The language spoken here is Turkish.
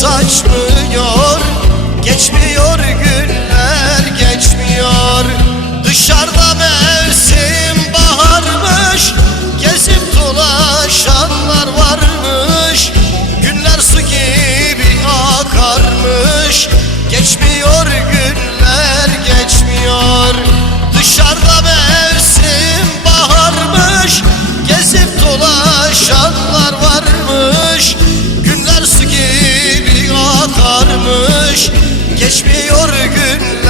saçmıyor Geçmiyor günler geçmiyor. Dışarıda mevsim baharmış. Gezip dolaşanlar varmış. Günler su gibi akarmış. Geçmiyor günler geçmiyor. Dışarıda mevsim geçmiyor gün